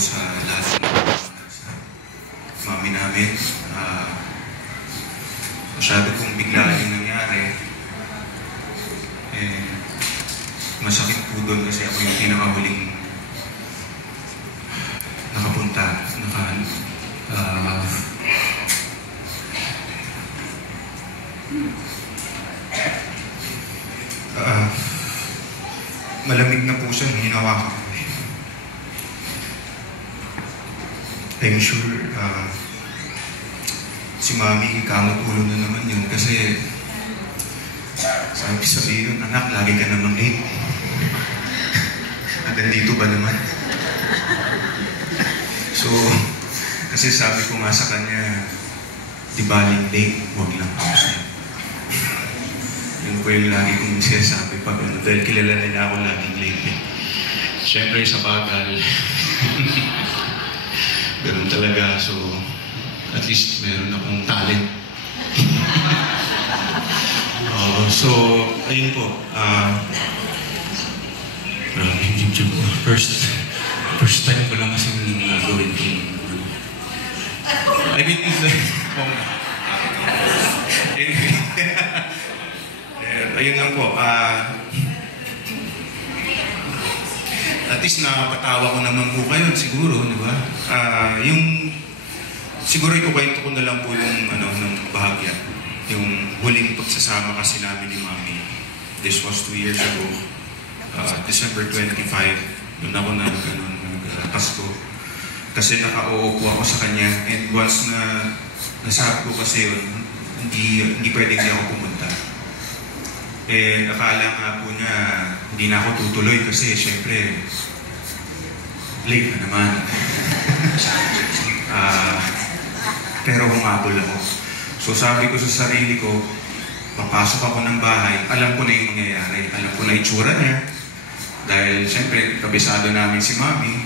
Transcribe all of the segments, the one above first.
sa lahat sa mami namin. Masyado kong bigla yung nangyari. Masakit po doon kasi ako yung pinakahuling nakapunta. Malamig na po siya, hinawakan ko. I'm sure si Mami kamot ulo na naman yun kasi sabi yun, anak, lagi ka namang late. Hanggang dito ba naman? So, kasi sabi ko nga sa kanya, di baling late, huwag lang pausin. Yun po yung lagi kong sinasabi pag ano, dahil kilala nila ako laging late eh. Siyempre sa bagal. Ganun talaga, so at least meron akong talent. So, ayun po. First time ko lang kasi gawin ko. I mean, anyway. Ayun lang po. At least nakapatawa ko naman po kayo siguro, di ba? Siguro ikukwento ko na lang po yung ng bahagya. Yung huling pagsasama kasi namin ni Mami. This was 2 years ago. December 25. Doon ako Pasko. Kasi nakauupo ako sa kanya. And once na nasabi ko kasi yun, hindi pwedeng hindi ako pumunta. Akala nga po niya, hindi na ako tutuloy kasi syempre, late na naman. Pero humabol ako. So sabi ko sa sarili ko, papasok ako ng bahay, alam ko na yung mangyayari, alam ko na itsura niya. Dahil syempre, kabisado namin si Mami.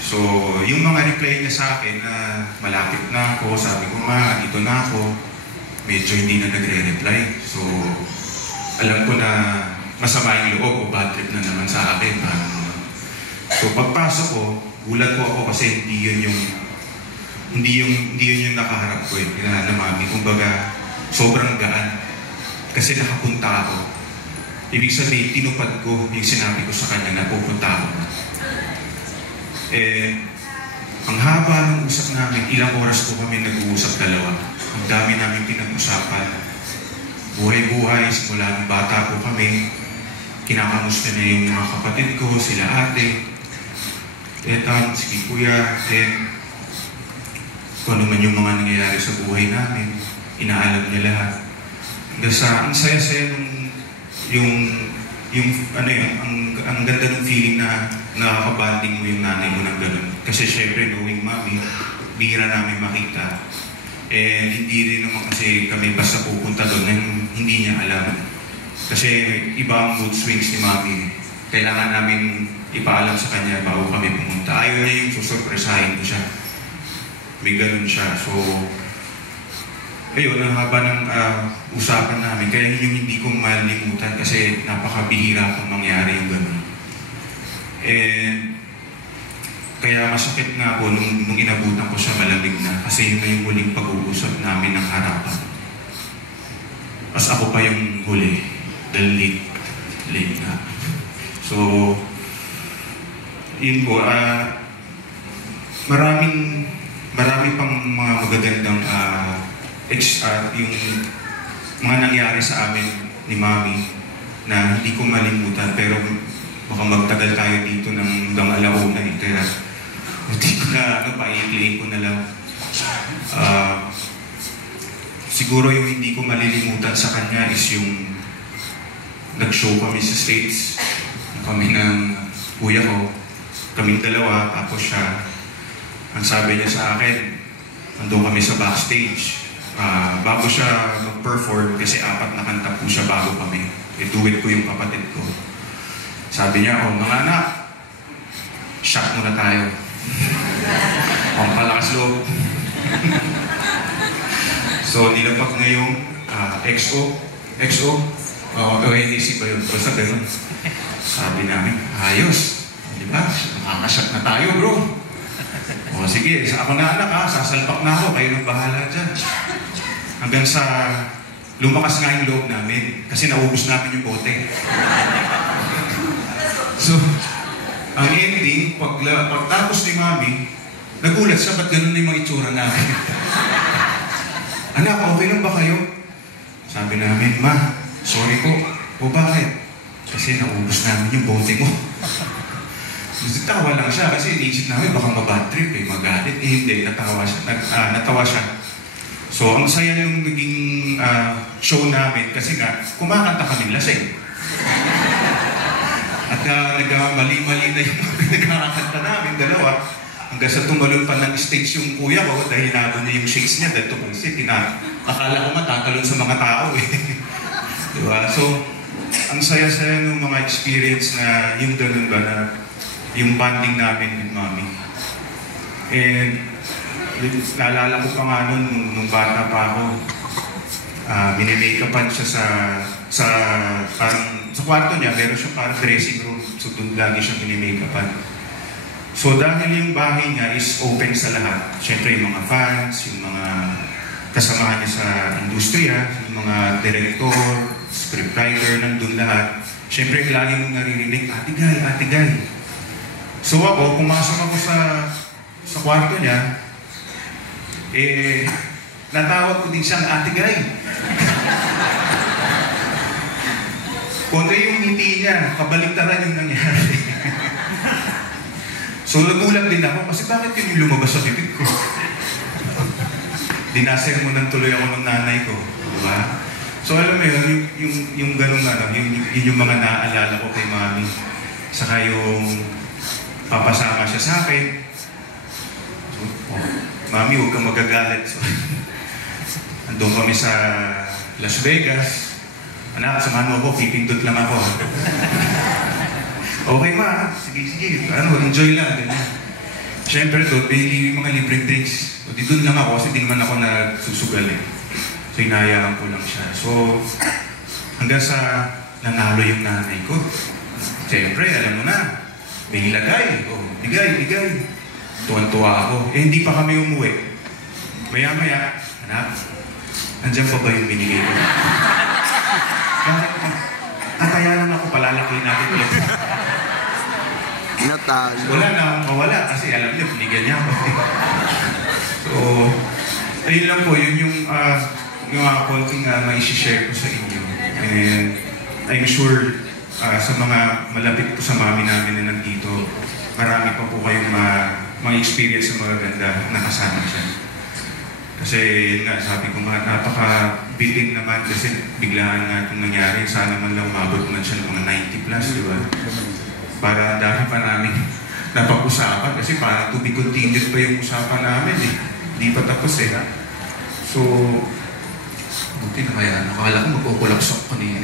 So, yung mga reply niya sa akin na malapit na ako, sabi ko nga, dito na ako, medyo hindi na nagre-reply. So, alam ko na masama yung loob o bad trip na naman sa akin. So, pagpasok ko, gulat ko ako kasi hindi yun yung nakaharap ko na Mami. Kumbaga, sobrang gaan. Kasi nakapunta ako. Ibig sabihin, tinupad ko yung sinabi ko sa kanya na pupunta ako. Ang haba ng usap namin, ilang oras ko kami nag-uusap dalawa. Ang dami namin pinag-usapan. Buhay-buhay, simula ng bata ko kami. Kinakamusta niya yung mga kapatid ko, sila ate, Etan, si Kuya, kung ano man yung mga nangyayari sa buhay namin, inaalam niya lahat. Ang saya-saya nung ang ganda ng feeling na nakakabanding mo yung nanay mo ng ganun. Kasi syempre, knowing Mami, bihira namin makita. Hindi rin naman kasi kami basta pupunta doon, hindi niya alam. Kasi iba ang mood swings ni Mami. Kailangan namin ipaalam sa kanya bago kami pumunta. Ayaw niya yung susurpresahin ko siya. May ganun siya. So, ayun, ang haba ng usapan namin. Kaya yun yung hindi ko malimutan kasi napakabihira kung mangyari yung ganun. Kaya masakit nga po nung inabutan ko siya, malamig na. Kasi yun na yung huling pag-uusap namin ng harapan. Mas ako pa yung huli. Dahil late na. So, yun po. Marami pang mga magagandang yung mga nangyari sa amin ni Mami na hindi ko malimutan, pero baka magtagal tayo dito ng hanggang alauna eh. Kaya hindi ko na paikliin ko na lang. Siguro yung hindi ko malilimutan sa kanya is yung nag-show kami sa States. Kami ng kuya ko, kaming dalawa, tapos siya. Ang sabi niya sa akin, nandun kami sa backstage. Bago siya mag-perform, kasi 4 na kanta po siya bago kami. I-duet ko yung kapatid ko. Sabi niya, mga anak, shot muna tayo. Ang palakas loob. So, nilapag ngayong XO, ONDC ba yun? Basta ganun. Sabi namin, ayos. Di ba? nakakashot na tayo, bro. O sige, ako na anak ha, sasalpak na ako, kayo nang bahala dyan. Hanggang sa lumakas nga yung loob namin kasi naubos namin yung bote. So, ang ending, pagtapos ni Mami, nagulat siya, ba't ganun na yung mga itsura namin? Anak, okay lang ba kayo? Sabi namin, Ma, sorry po. O bakit? Kasi naubos namin yung bote mo. Tawa lang siya kasi iniisip namin baka mabad trip magalit. Hindi, natawa siya. So, ang saya yung naging show namin kasi nga, kumakanta kami lasing. At nagmali-mali na yung nagkakanta namin, dalawa. Hanggang sa tumalon pa ng stage yung kuya ko dahil hinabon niya yung shakes niya dahil tumalsik. Akala ko matatalon sa mga tao eh. Diba? So, ang saya-saya ng mga experience na yung ganun ba na yung bonding namin with Mami. And naalala ko pa nga nung bata pa ako, minimake-upan siya sa parang sa kwarto niya, meron siyang parang dressing room. So doon lagi siyang minimake-upan. So dahil yung bahay niya is open sa lahat, syempre yung mga fans, yung mga kasamahan niya sa industriya, yung mga director, scriptwriter, nandun lahat. Syempre lagi mong naririnig, Ate Guy. So ako, pumasok ako sa kwarto niya, natawag ko din siyang Ate Guy. Kontra yung ngiti niya, kabaliktaran yung nangyari. So nagulat din ako, kasi bakit yung lumabas sa bibig ko? Dinaser mo nang tuloy ako ng nanay ko. Diba? So alam mo yun, yung ganun yun yung mga naaalala ko kay Mami. Saka yung papasama siya sa akin. So, Mami, huwag kang magagalit. So, andun kami sa Las Vegas. Anak, samahan mo ako, pipindot lang ako. Okay ma, sige, enjoy lang. Siyempre doon, may mga libreng drinks. So, doon lang ako kasi di naman ako nagsusugal eh. So, hinayaan ko lang siya. So, hanggang sa nanalo yung nanay ko. Siyempre, alam mo na, may lagay. Oh, bigay. Tuwan-tuwa ako. Hindi pa kami umuwi. Maya-maya, anak, nandiyan pa ba yung binigay ko? Kaya lang ako, palalakihin natin ulit. Wala na akong mawala kasi alam niyo, binigyan niya ako. So, ayun lang po, yun yung konting ma-share ko sa inyo. And I'm sure sa mga malapit po sa Mami namin na nandito, marami pa po kayong ma-experience na magaganda na kasama siya. Kasi yun nga, sabi ko nga, napaka-bitin naman kasi biglaan nga itong nangyari. Sana man lang umabot man siya ng mga 90 plus, di ba? Para dami pa namin napag-usapan kasi parang to be continued pa yung usapan namin eh. Hindi pa tapos eh. So, buti na kaya, nakakala ko magkukulapsok ko niya.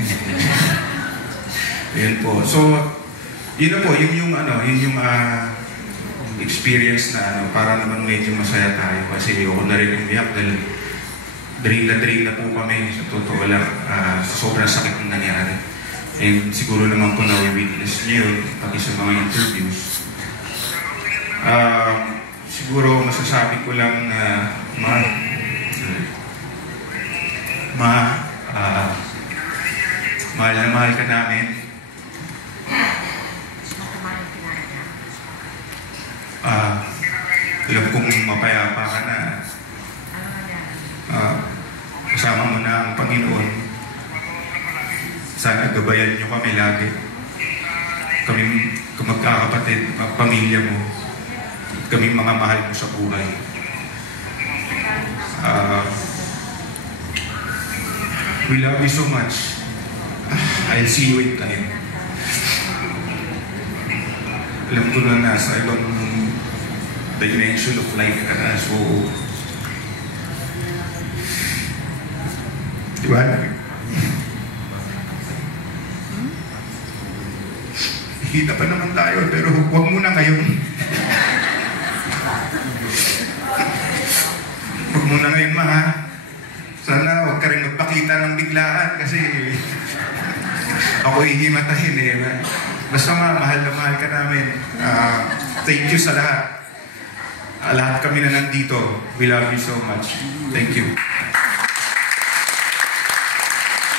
Ayan po. So, yun na po, yun yung experience na para naman medyo masaya tayo kasi ako na rin umiyak dahil drain na po kami sa totoo lang sobrang sakit ng nangyari. And siguro naman po na-witness niyo pati sa mga interviews. Siguro masasabi ko lang na mahal na mahal ka namin. Alam kong mapayapa ka na. Kasama mo na ang Panginoon. Sana gabayan niyo kami lagi. Kami magkakapatid, pamilya mo. Kami mga mahal mo sa buhay. We love you so much. I'll see you in time. Alam ko na nasa ibang dimension of life ka na. So, diba? Kita pa naman tayo, pero huwag muna ngayon. Huwag muna ngayon, ma, ha? Sana huwag ka rin magpakita ng biglaan kasi ako ihimatahin eh. Basta mahal na mahal ka namin. thank you sa lahat. Lahat kami na nandito. We love you so much. Thank you.